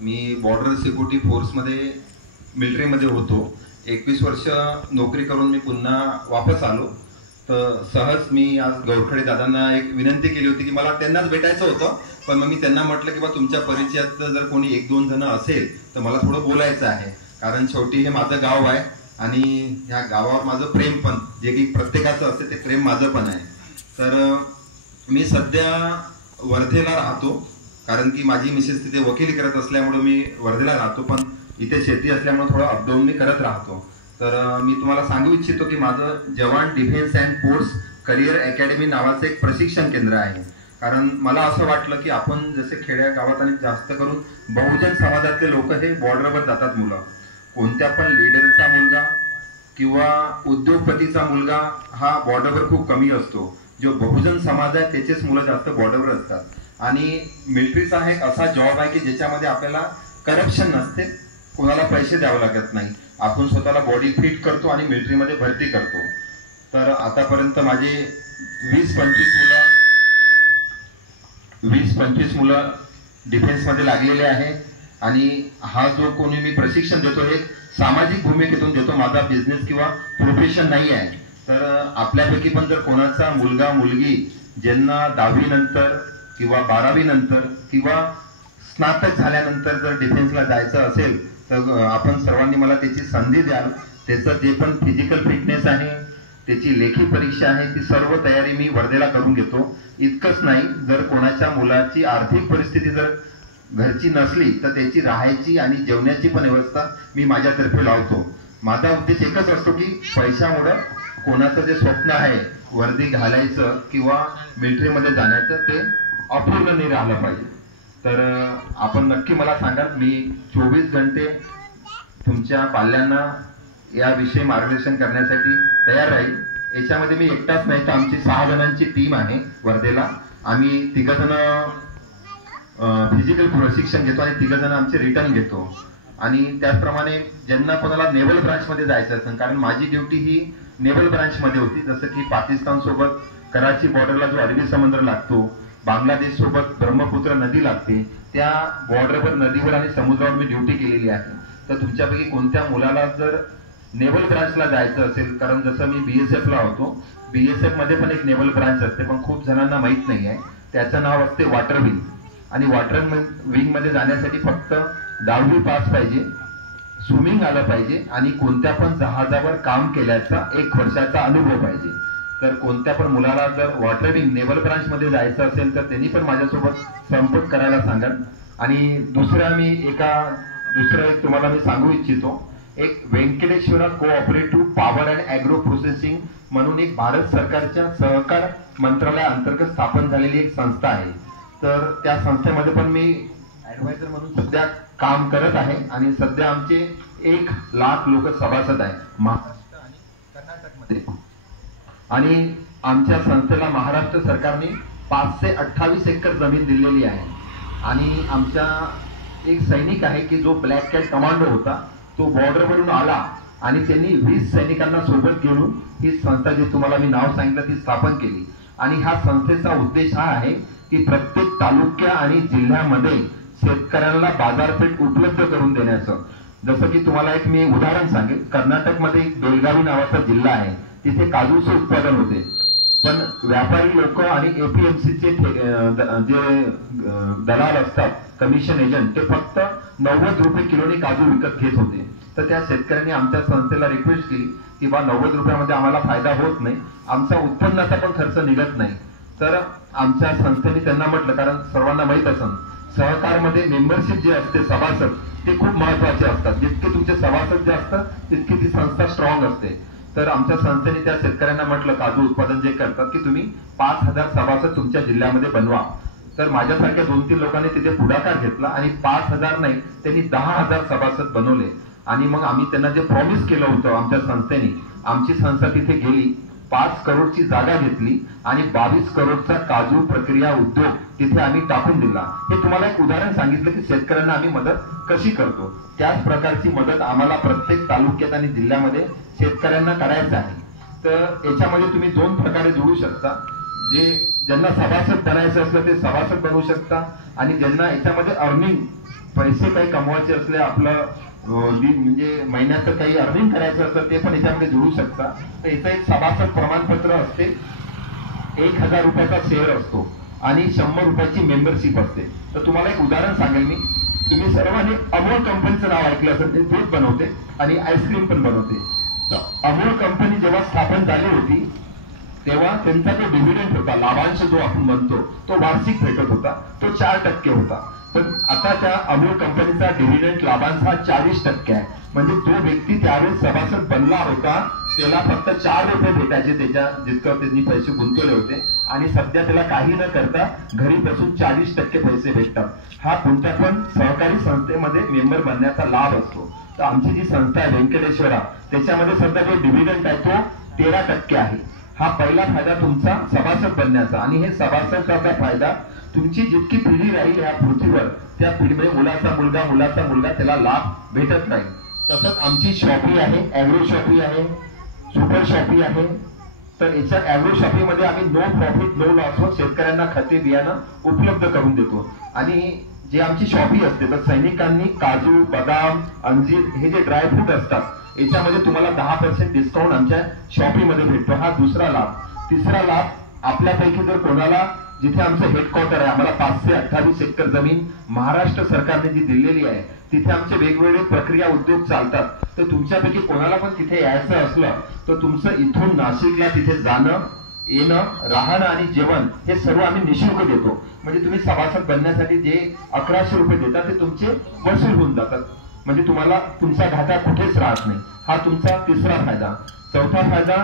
मी border security फोर्समध्ये मिलिटरीमध्ये होतो. 21 वर्ष नोकरी करून मी पुन्हा वापस आलो. तर सहज मी आज गौरखडे दादांना एक विनंती केली होती की मला त्यांनाच भेटायचं होतं, पण मग मी त्यांना म्हटलं की बा तुमच्या परिचयात जर कोणी 1-2 जण असेल तर मला थोडं बोलायचं आहे, कारण शेवटी हे माझं गाव आहे आणि ह्या गावावर माझं प्रेम पण जे की प्रत्येकाचं असते ते प्रेम माझं पण आहे. तर मी सध्या वर्धेला राहतो, कारण की माझी मिसेस तिथे वकिली करत असल्यामुळे मी वर्धेला राहतो, पण इथे शेती असल्यामुळे थोडं अपडाऊन मी करत राहतो. तर मी तुम्हाला सांगू इच्छितो की माझं जवान defence and force career academy नावाचं एक प्रशिक्षण केंद्र आहे. कारण मला असं वाटलं की आपण जसे खेड्या गावात आणि जास्त करून बहुजन समाजातले लोक हे बॉर्डरवर जातात. मुलं कोणत्या पण लीडरचा मुलगा किंवा उद्योगपतीचा मुलगा हा बॉर्डरवर खूप कमी असतो. जो बहुजन समाज आहे त्याचेच मुलं जास्त बॉर्डरवर असतात. आणि मिलिटरीचा हा एक असा जॉब आहे की ज्याच्यामध्ये आपल्याला करप्शन नसते, कोणाला पैसे द्यावे लागत नाही. आपण स्वतःला बॉडी फिट करतो आणि मिलिटरीमध्ये भरती करतो. तर आतापर्यंत माझे 20-25 मुलं डिफेन्समध्ये लागलेले आहे. आणि हा जो कोणी मी प्रशिक्षण देतो हे सामाजिक भूमिकेतून देतो, माझा बिझनेस किंवा प्रोफेशन नाही आहे. तर आपल्यापैकी पण जर कोणाचा मुलगा मुलगी ज्यांना 10वी नंतर किंवा 12वी नंतर किंवा स्नातक झाल्यानंतर जर डिफेन्सला जायचं असेल तर आपण सर्वांनी मला त्याची संधी द्याल. त्याचं जे पण फिजिकल फिटनेस आहे, त्याची लेखी परीक्षा आहे, ती सर्व तयारी मी वर्धेला करून घेतो. इतकंच नाही, जर कोणाच्या मुलाची आर्थिक परिस्थिती जर घरची नसली तर त्याची राहायची आणि जेवण्याची पण व्यवस्था मी माझ्यातर्फे लावतो. माझा उद्देश एकच असतो की पैशामुळे कोणाचं जे स्वप्न आहे वर्दी घालायचं किंवा मिलिटरीमध्ये जाण्याचं ते अपूर्ण नाही राहिलं पाहिजे. तर आपण नक्की मला सांगा, मी 24 घंटे तुमच्या पाल्यांना याविषयी मार्गदर्शन करण्यासाठी तयार राहील. याच्यामध्ये मी एकटाच नाही तर आमची 6 जणांची टीम आहे वर्धेला. आम्ही 3 जण फिजिकल प्रशिक्षण घेतो आणि 3 जण आमचे रिटर्न घेतो. आणि त्याचप्रमाणे ज्यांना कोणाला नेव्हल ब्रांचमध्ये जायचं असेल, कारण माझी ड्युटी ही नेव्हल ब्रांचमध्ये होती. जसं की पाकिस्तान सोबत कराची बॉर्डरला जो अरबी समुद्र लागतो, बांगलादेश सोबत ब्रह्मपुत्र नदी लागते, त्या बॉर्डरवर नदीवर आणि समुद्रावर मी ड्युटी केलेली आहे. तर तुमच्यापैकी कोणत्या मुलाला जर नेव्हल ब्रांचला जायचं असेल, कारण जसं मी BSF ला होतो, BSF मध्ये पण एक नेव्हल ब्रांच असते, पण खूप जणांना माहित नाही आहे. त्याचं नाव असते वॉटर विंग. आणि वॉटर विंग मध्ये जाण्यासाठी फक्त 10वी पास पाहिजे, स्विमिंग आलं पाहिजे आणि कोणत्या पण जहाजावर काम केल्याचा 1 वर्षाचा अनुभव पाहिजे. तर कोणत्या पण मुलाला जर वॉटर विंग नेव्हल ब्रांच मध्ये जायचं असेल तर त्यांनी पण माझ्यासोबत संपर्क करायला सांगा. आणि दुसरं एक तुम्हाला मी सांगू इच्छितो, एक Venkateshwara cooperative power and agro processing म्हणून एक भारत सरकारच्या सहकार मंत्रालयाअंतर्गत स्थापन झालेली एक संस्था आहे. तर त्या संस्थेमध्ये पण मी ऍडवायझर म्हणून सध्या काम करत आहे. आणि सध्या आमचे 1 लाख लोक सभासद आहे महाराष्ट्र आणि कर्नाटकमध्ये. आणि आमच्या संस्थेला महाराष्ट्र सरकारने 528 एकर जमीन दिलेली आहे. आणि आमच्या एक सैनिक आहे की जो ब्लॅक कॅट कमांडो होता, तो बॉर्डरवरून आला आणि त्यांनी 20 सैनिकांना सोबत घेऊन ही संस्था जी तुम्हाला मी नाव सांगितलं ती स्थापन केली. आणि ह्या संस्थेचा उद्देश हा आहे की प्रत्येक तालुक्या आणि जिल्ह्यामध्ये शेतकऱ्यांना बाजारपेठ उपलब्ध करून देण्याचं. जसं की तुम्हाला एक मी उदाहरण सांगेन, कर्नाटकमध्ये एक बेलगावी नावाचा जिल्हा आहे, तिथे काजूचं उत्पादन होते, पण व्यापारी लोक आणि APMCचे जे दलाल असतात, कमिशन एजंट, ते फक्त 90 रुपये किलोनी काजू विकत घेत होते. तर त्या शेतकऱ्यांनी आमच्या संस्थेला रिक्वेस्ट केली की बा 90 रुपयामध्ये आम्हाला फायदा होत नाही, आमचा उत्पन्नाचा पण खर्च निघत नाही. तर आमच्या संस्थेने त्यांना म्हटलं, कारण सर्वांना माहित असेल सहकारमध्ये मेंबरशिप जे असते, सभासद, ते खूप महत्वाचे असतात. जितके तुमचे सभासद जे असतात तितकी ती संस्था स्ट्रॉंग असते. तर आमच्या संस्थेने त्या शेतकऱ्यांना म्हटलं, काजू उत्पादन जे करतात, की तुम्ही 5000 सभासद तुमच्या जिल्ह्यामध्ये बनवा. तर माझ्यासारख्या 2-3 लोकांनी तिथे पुढाकार घेतला आणि 5000 नाही, त्यांनी 10,000 सभासद बनवले. आणि मग आम्ही त्यांना जे प्रॉमिस केलं होतं आमच्या संस्थेने, आमची संस्था तिथे गेली, 5 करोडची जागा घेतली आणि 22 करोडचा काजू प्रक्रिया उद्योग तिथे आम्ही टाकून दिला. हे तुम्हाला एक उदाहरण सांगितलं की शेतकऱ्यांना आम्ही मदत कशी करतो. त्याच प्रकारची मदत आम्हाला प्रत्येक तालुक्यात आणि जिल्ह्यामध्ये शेतकऱ्यांना करायचं आहे. तर याच्यामध्ये तुम्ही 2 प्रकारे जोडू शकता. ज्यांना सभासद बनायचं असलं ते सभासद बनवू शकता आणि ज्यांना याच्यामध्ये अर्निंग पैसे काही कमवायचे असले, आपलं म्हणजे महिन्याचं काही अर्निंग करायचं असतं ते पण याच्यामध्ये जोडू शकता. तर याचं एक सभासद प्रमाणपत्र असते, 1000 रुपयाचा शेअर असतो आणि 100 रुपयाची मेंबरशिप असते. तर तुम्हाला एक उदाहरण सांगेल मी. तुम्ही सर्वांनी अमूल कंपनीचं नाव ऐकलं असेल. ते दूध बनवते आणि आईस्क्रीम पण बनवते. तर अमूल कंपनी जेव्हा स्थापन झाली होती तेव्हा त्यांचा जो डिव्हिडंड होता, लाभांश जो आपण म्हणतो, तो वार्षिक भेटत होता, तो 4% होता. पण आता त्या अमूल कंपनीचा डिव्हिडंड लाभांश हा 40% आहे. म्हणजे जो व्यक्ती त्यावेळेस सभासद बनला होता त्याला फक्त 4 रुपये भेटायचे त्याच्या जितकं त्यांनी पैसे गुंतवले होते, आणि सध्या त्याला काही न करता घरी बसून 40% पैसे भेटतात. हा कोणत्या पण सहकारी संस्थेमध्ये मेंबर बनण्याचा लाभ असतो. तर आमची जी संस्था आहे व्यंकटेश्वरा, त्याच्यामध्ये सध्या जो डिव्हिडंड आहे तो 13% आहे. हा पहिला फायदा तुमचा सभासद बनण्याचा. आणि हे सभासदाचा फायदा तुमची जितकी पिढी राहील या पृथ्वीवर त्या पिढीमध्ये मुलाचा मुलगा त्याला लाभ भेटत राहील. तसंच आमची शॉपी आहे, ॲग्रो शॉपी आहे, सुपर शॉपी आहे. तर याच्या ॲग्रो शॉपीमध्ये आम्ही नो प्रॉफिट नो लॉसवर शेतकऱ्यांना खते बियाणं उपलब्ध करून देतो. आणि जे आमची शॉपी असते तर सैनिकांनी काजू, बदाम, अंजीर हे जे ड्रायफ्रूट असतात याच्यामध्ये तुम्हाला 10% डिस्काउंट आमच्या शॉपीमध्ये भेटतो. हा दुसरा लाभ. तिसरा लाभ, आपल्यापैकी जर कोणाला, जिथे आमचं हेडक्वार्टर आहे, आम्हाला 528 एकर जमीन महाराष्ट्र सरकारने जी दिलेली आहे, तिथे आमचे वेगवेगळे प्रक्रिया उद्योग चालतात. तर तुमच्यापैकी कोणाला पण तिथे यायचं असलं तर तुमचं इथून नाशिकला तिथे जाणं येणं, राहणं आणि जेवण हे सर्व आम्ही निःशुल्क देतो. म्हणजे तुम्ही सभासद बनण्यासाठी जे 1100 रुपये देतात ते तुमचे वसूल होऊन जातात. म्हणजे तुम्हाला तुमचा घाटा कुठेच राहत नाही. हा तुमचा तिसरा फायदा. चौथा फायदा,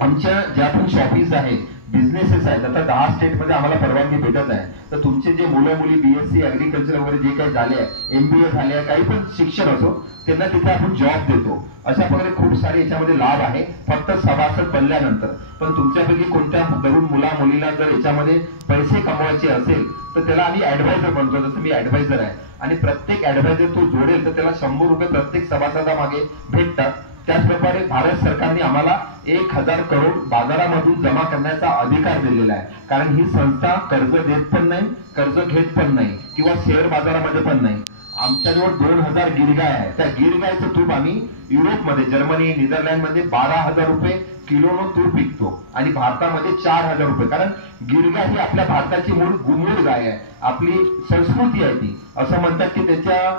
आमच्या ज्या पण शॉपीज आहे, बिझनेसेस आहेत, आता 10 स्टेटमध्ये आम्हाला परवानगी भेटत आहे. तर तुमचे जे मुलं मुली BSc ऍग्रिकल्चर वगैरे जे काही झाले आहे, MBA झाले आहे, काही पण शिक्षण असो, त्यांना तिथे आपण जॉब देतो. अशा प्रकारे खूप सारे याच्यामध्ये लाभ आहे फक्त सभासद बनल्यानंतर. पण तुमच्यापैकी कोणत्या तरुण मुला मुलीला जर याच्यामध्ये पैसे कमवायचे असेल तर त्याला आम्ही ऍडवायझर बनतो. जसं मी ऍडवायझर आहे आणि प्रत्येक ऍडवायझर तो जोडेल तर त्याला 100 रुपये प्रत्येक सभासदामागे भेटतात. त्याचप्रकारे भारत सरकारने आम्हाला 1000 करोड बाजारामधून जमा करण्याचा अधिकार दिलेला आहे. कारण ही संस्था कर्ज देत पण नाही, कर्ज घेत पण नाही किंवा शेअर बाजारामध्ये पण नाही. आमच्याजवळ 2000 गिरगाय आहे. त्या गिरगायचं तूप आम्ही युरोपमध्ये, जर्मनी, नेदरलँडमध्ये 12,000 रुपये किलोनं तूप विकतो आणि भारतामध्ये 4000 रुपये. कारण गिरगाय ही आपल्या भारताची मूळ गाय आहे, आपली संस्कृती आहे ती. असं म्हणतात की त्याच्या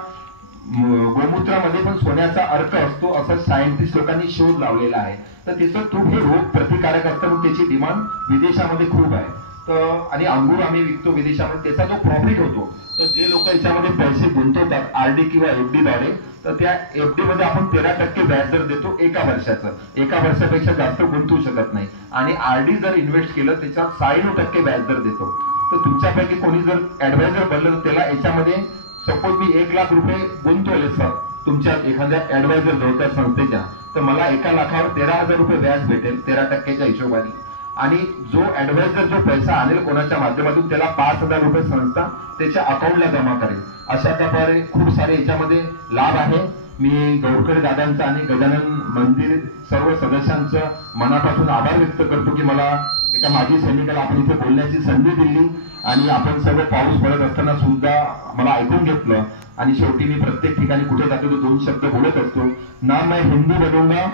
गोमूत्रामध्ये पण सोन्याचा अर्क असतो, असं सायंटिस्ट लोकांनी शोध लावलेला आहे. तर त्याचं तूप हे रोग प्रतिकारक असतं म्हणून त्याची डिमांड विदेशामध्ये खूप आहे. तर आणि अंगूर आम्ही विकतो विदेशामध्ये, त्याचा जो प्रॉफिट होतो, तर जे लोक याच्यामध्ये पैसे गुंतवतात RD किंवा FD द्वारे, तर त्या FD मध्ये आपण 13% व्याज दर देतो एका वर्षाचं. एका वर्षापेक्षा जास्त गुंतवू शकत नाही. आणि RD जर इन्व्हेस्ट केलं त्याच्यात 96% व्याज दर देतो. तर तुमच्यापैकी कोणी जर ऍडवायझर बनलं तर त्याला याच्यामध्ये सपोज मी 1 लाख रुपये गुंतवले सर तुमच्या एखाद्या ऍडवायझर जवळ त्या संस्थेच्या, तर मला 1 लाखावर 13,000 रुपये व्याज भेटेल 13%च्या हिशोबाने. आणि जो ऍडवायझर जो पैसा आणेल कोणाच्या माध्यमातून त्याला 5,000 रुपये संस्था त्याच्या अकाउंटला जमा करेल. अशा प्रकारे खूप सारे याच्यामध्ये लाभ आहे. मी गौरकडे दादांचा आणि गजानन मंदिर सर्व सदस्यांचं मनापासून आभार व्यक्त करतो की मला एका माजी सैनिकाला आपण इथे बोलण्याची संधी दिली आणि आपण सर्व पाऊस पडत असताना सुद्धा मला ऐकून घेतलं. आणि शेवटी मी प्रत्येक ठिकाणी कुठे जातो तो 2 शब्द बोलत असतो, ना मैं हिंदू बनूंगा,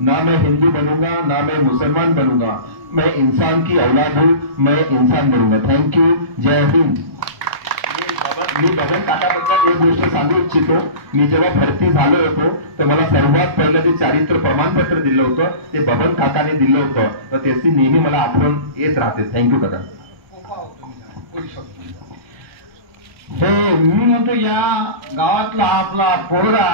ना मैं हिंदू बनूंगा, ना मैं मुसलमान बनूंगा, मैं इंसान की औलाद हूँ, मैं इंसान बनूंगा. थँक्यू. जय हिंद. मी बबन काकाबद्दल एक गोष्ट सांगू इच्छितो. मी जेव्हा भरती झालो होतो तर मला सर्वात पहिलं जे चारित्र्य प्रमाणपत्र दिलं होतं ते बबन काकाने दिलं होतं. तर त्याची नेहमी मला आठवण येत राहते. थँक्यू काका. मी म्हणतो या गावातला आपला पोरगा